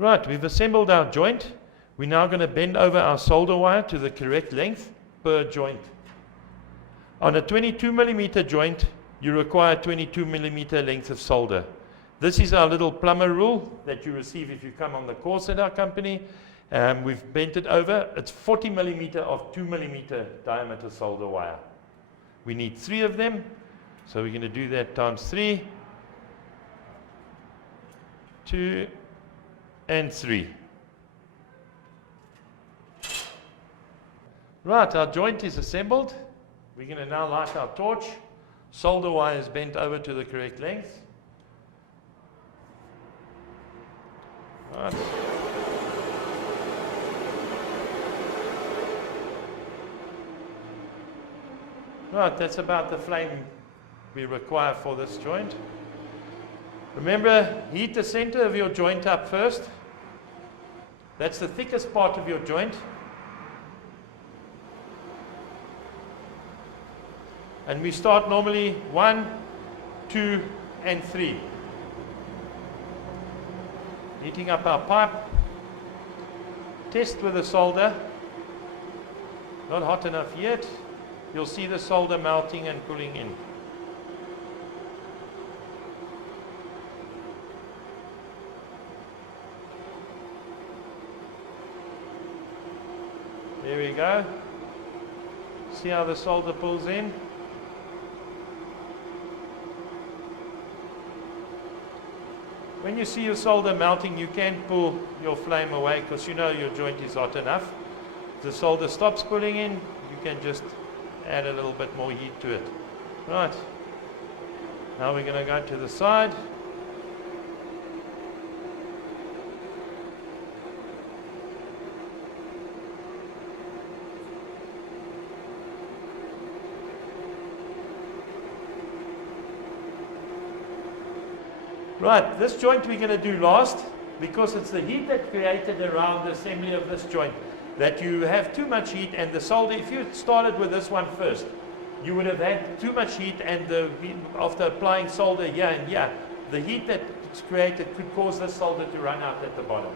Right, we've assembled our joint. We're now going to bend over our solder wire to the correct length per joint. On a 22 millimeter joint, you require 22 millimeter length of solder. This is our little plumber rule that you receive if you come on the course at our company. We've bent it over. It's 40 millimeter of 2 millimeter diameter solder wire. We need 3 of them, so we're going to do that times 3, 2, and 3. Right, our joint is assembled. We're going to now light our torch. Solder wire is bent over to the correct length. Right. Right, that's about the flame we require for this joint. Remember, heat the center of your joint up first. That's the thickest part of your joint. And we start normally 1, 2, and 3. Heating up our pipe. Test with the solder. Not hot enough yet. You'll see the solder melting and cooling in. There we go. See how the solder pulls in? When you see your solder melting, you can pull your flame away because you know your joint is hot enough. If the solder stops pulling in, you can just add a little bit more heat to it. Right. Now we're going to go to the side. Right, this joint we're going to do last because it's the heat that created around the assembly of this joint that you have too much heat, and the solder, if you started with this one first, you would have had too much heat, and after applying solder here and here, the heat that's created could cause this solder to run out at the bottom.